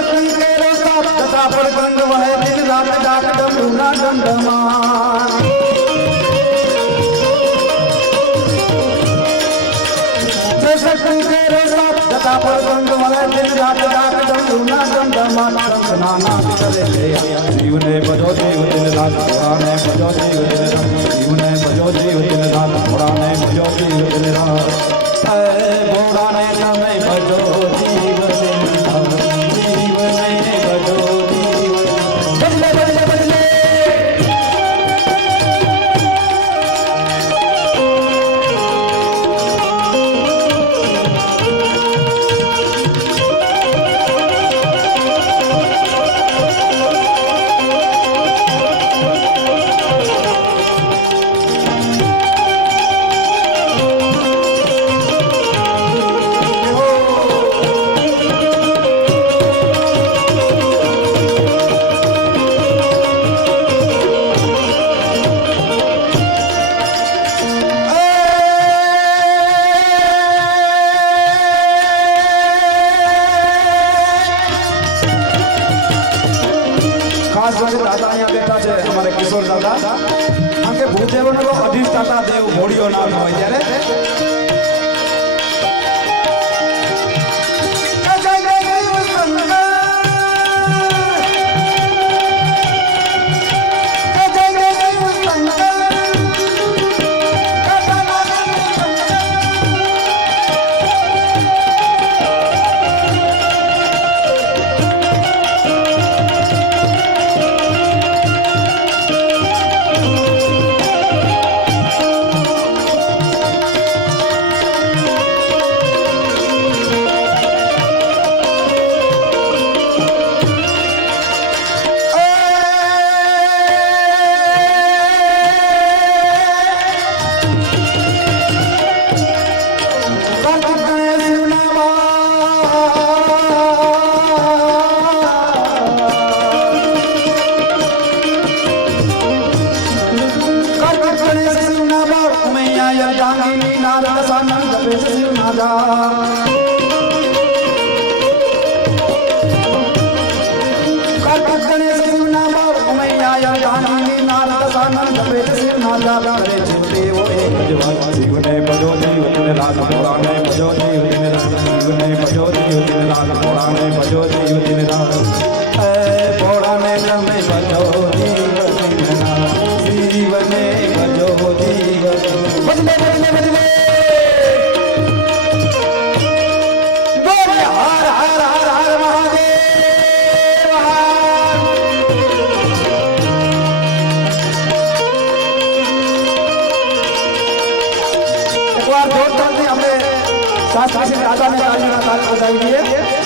शक्ति तेरो ताप तथा पर गंग वह दिन रात डाक डमरूना दंडमान शक्ति तेरो ताप तथा पर गंग वह दिन रात डाक डमरूना दंडमान नाना करे जीव ने बजो जीव दिन रात घोड़ा ने बजो जीव दिन रात जीव ने बजो जीव दिन रात घोड़ा ने बजो जीव दिन रात घोड़ा ने समय बजो जीव दिन रात जीव ने बजो जीव बजले बजले बजले दादा यहाँ बैठा है हमारे किशोर दादा आगे भूदेव अधिष्ठाता देव घोड़ियों नाम हो त्यारे जीव ने बजो जीव दिन रात घोड़ा ने बजो जीव दिन रात जीव ने बजो जीव दिन रात घोड़ा ने बजो जीव दिन रात घोड़ा ने समय बजो जीव दिन रात जीव ने बजो जीव बजले बजले बजले बोले हर हर हर हर महादेव एक बार जोर से हमने शास्त्री दादा ने तालियां बजाई दिए।